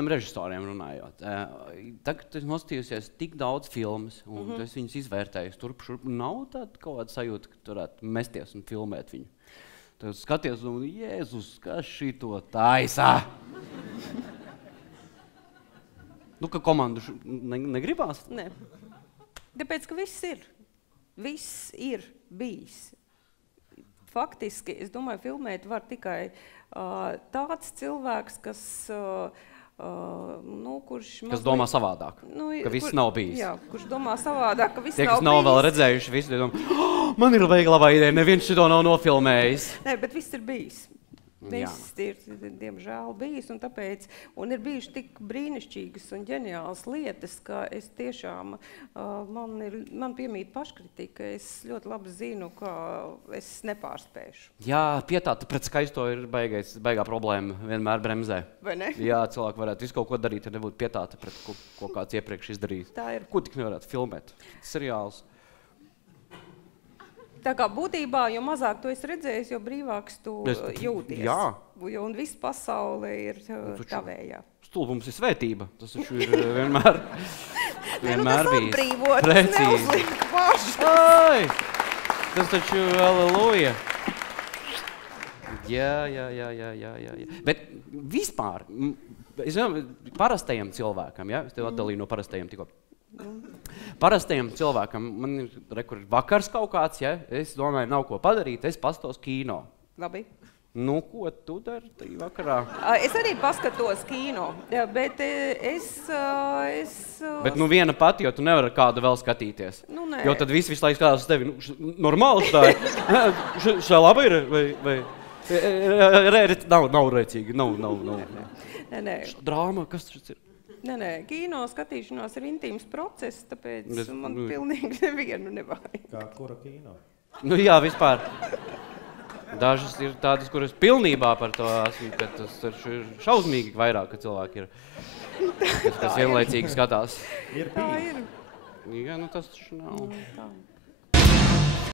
profesionāliem režisoriem runājot. Tagad tu noskatījusies tik daudz filmas, un tu esi viņus izvērtējis. Turp šurp nav tāda kaut kāda sajūta, ka tu varētu mesties un filmēt viņu. Tu skaties un, Jēzus, kas šito taisā? Nu, ka komandu negribās? Nē. Tāpēc, ka viss ir. Viss ir bijis. Faktiski, es domāju, filmēt var tikai tāds cilvēks, kas... Kas domā savādāk, ka viss nav bijis. Jā, kurš domā savādāk, ka viss nav bijis. Tie, kas nav vēl redzējuši visu, domā, man ir vajag labā ideja, neviens šito nav nofilmējis. Nē, bet viss ir bijis. Viss ir, diemžēl, bijis, un tāpēc, un ir bijuši tik brīnišķīgas un ģeniālas lietas, ka es tiešām, man piemīt paškritika, es ļoti labi zinu, ka es nepārspēšu. Jā, pietāta pret skaisto ir baigā problēma vienmēr bremzē. Vai ne? Jā, cilvēki varētu visu kaut ko darīt, ja nebūtu pietāta pret ko kāds iepriekš izdarījis. Tā ir. Ko tik nevarētu filmēt? Seriāls. Tā kā būtībā, jo mazāk tu esi redzējis, jo brīvāks tu jūties. Jā. Un viss pasaule ir tavējā. Stulbums ir svētība. Tas ir vienmēr bijis. Atbrīvots, neuzliek pašu. Tas taču halleluja. Jā. Bet vispār, es zinu, parastajam cilvēkam, ja? Es tev atdalīju no parastajiem tikko. Parastajam cilvēkam, man ir vakars kaut kāds, ja? Es domāju, nav ko padarīt, es pastos kino. Labi. Nu, ko tu dari tajā vakarā? Es arī paskatos kino, bet Bet nu viena pati, jo tu nevari kādu vēl skatīties. Nu, nē. Jo tad visu laiku skatās uz tevi. Normāli tā ir. Šā laba ir? Vai? Nav rēcīgi. Nav. Nē. Drāma, kas tas ir? Nē, kino skatīšanās ir intīms process, tāpēc man pilnīgi nevienu nevajag. Kā kura kino? Nu jā, vispār. Dažas ir tādas, kuras pilnībā par to esmu, bet tas ir šausmīgi vairāk, ka cilvēki ir, kas vienlaicīgi skatās. Tā ir. Jā, nu tas taču nav. Tā.